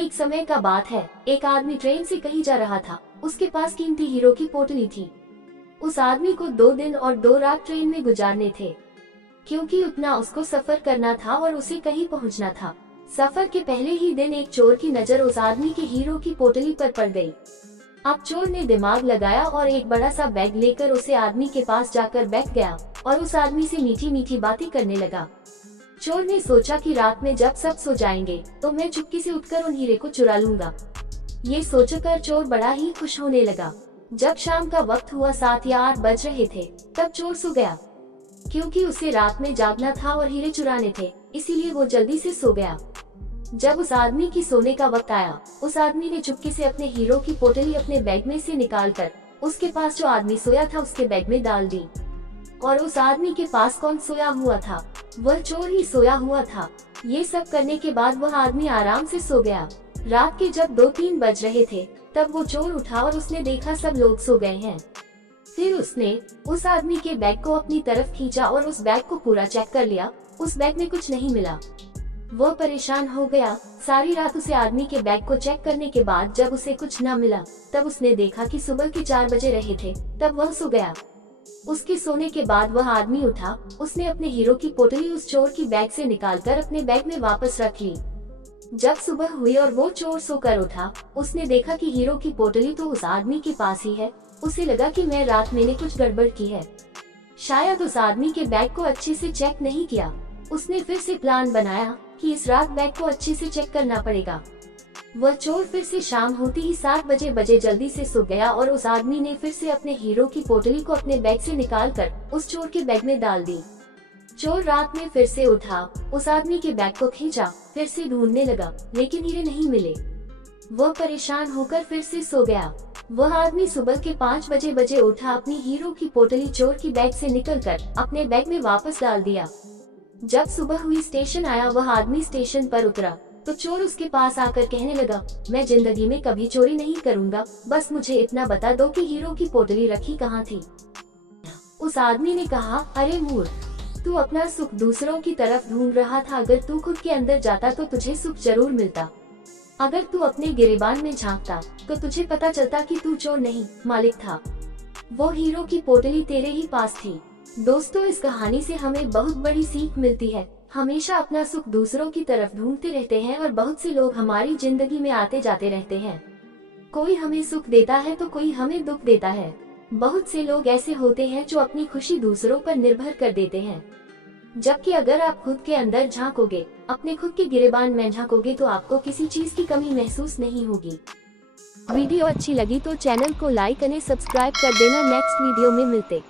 एक समय का बात है, एक आदमी ट्रेन से कहीं जा रहा था। उसके पास कीमती हीरो की पोटली थी। उस आदमी को 2 दिन और 2 रात ट्रेन में गुजारने थे, क्योंकि उतना उसको सफर करना था और उसे कहीं पहुंचना था। सफर के पहले ही दिन एक चोर की नजर उस आदमी के हीरो की पोटली पर पड़ गई। अब चोर ने दिमाग लगाया और एक बड़ा सा बैग लेकर उसे आदमी के पास जाकर बैठ गया और उस आदमी से मीठी मीठी बातें करने लगा। चोर ने सोचा कि रात में जब सब सो जाएंगे तो मैं चुपके से उठकर उन हीरे को चुरा लूंगा। ये सोचकर चोर बड़ा ही खुश होने लगा। जब शाम का वक्त हुआ, 7 या 8 बज रहे थे, तब चोर सो गया। क्योंकि उसे रात में जागना था और हीरे चुराने थे, इसीलिए वो जल्दी से सो गया। जब उस आदमी की सोने का वक्त आया, उस आदमी ने चुपके से अपने हीरो की पोटली अपने बैग में से निकालकर उसके पास जो आदमी सोया था उसके बैग में डाल दी। और उस आदमी के पास कौन सोया हुआ था? वह चोर ही सोया हुआ था। ये सब करने के बाद वह आदमी आराम से सो गया। रात के जब 2-3 बज रहे थे, तब वो चोर उठा और उसने देखा सब लोग सो गए हैं। फिर उसने उस आदमी के बैग को अपनी तरफ खींचा और उस बैग को पूरा चेक कर लिया। उस बैग में कुछ नहीं मिला। वह परेशान हो गया। सारी रात उसे आदमी के बैग को चेक करने के बाद जब उसे कुछ न मिला, तब उसने देखा कि सुबह के 4 बजे रहे थे, तब वह सो गया। उसके सोने के बाद वह आदमी उठा। उसने अपने हीरो की पोटली उस चोर की बैग से निकालकर अपने बैग में वापस रख ली। जब सुबह हुई और वो चोर सोकर उठा, उसने देखा कि हीरो की पोटली तो उस आदमी के पास ही है। उसे लगा कि मैं रात मैंने कुछ गड़बड़ की है, शायद उस आदमी के बैग को अच्छे से चेक नहीं किया। उसने फिर से प्लान बनाया कि इस रात बैग को अच्छे से चेक करना पड़ेगा। वह चोर फिर से शाम होती ही 7 बजे जल्दी से सो गया और उस आदमी ने फिर से अपने हीरो की पोटली को अपने बैग से निकालकर उस चोर के बैग में डाल दी। चोर रात में फिर से उठा, उस आदमी के बैग को खींचा, फिर से ढूंढने लगा, लेकिन हीरे नहीं मिले। वह परेशान होकर फिर से सो गया। वह आदमी सुबह के 5 बजे उठा, अपनी हीरो की पोटली चोर की बैग से निकलकर अपने बैग में वापस डाल दिया। जब सुबह हुई, स्टेशन आया। वह आदमी स्टेशन पर उतरा तो चोर उसके पास आकर कहने लगा, मैं जिंदगी में कभी चोरी नहीं करूंगा, बस मुझे इतना बता दो कि हीरो की पोटली रखी कहाँ थी। उस आदमी ने कहा, अरे मूर्ख, तू अपना सुख दूसरों की तरफ ढूंढ रहा था। अगर तू खुद के अंदर जाता तो तुझे सुख जरूर मिलता। अगर तू अपने गिरेबान में झांकता तो तुझे पता चलता कि तू चोर नहीं, मालिक था। वो हीरो की पोटली तेरे ही पास थी। दोस्तों, इस कहानी से हमें बहुत बड़ी सीख मिलती है। हमेशा अपना सुख दूसरों की तरफ ढूंढते रहते हैं और बहुत से लोग हमारी जिंदगी में आते जाते रहते हैं। कोई हमें सुख देता है तो कोई हमें दुख देता है। बहुत से लोग ऐसे होते हैं जो अपनी खुशी दूसरों पर निर्भर कर देते हैं, जबकि अगर आप खुद के अंदर झांकोगे, अपने खुद के गिरेबान में झांकोगे, तो आपको किसी चीज की कमी महसूस नहीं होगी। वीडियो अच्छी लगी तो चैनल को लाइक और सब्सक्राइब कर देना। नेक्स्ट वीडियो में मिलते।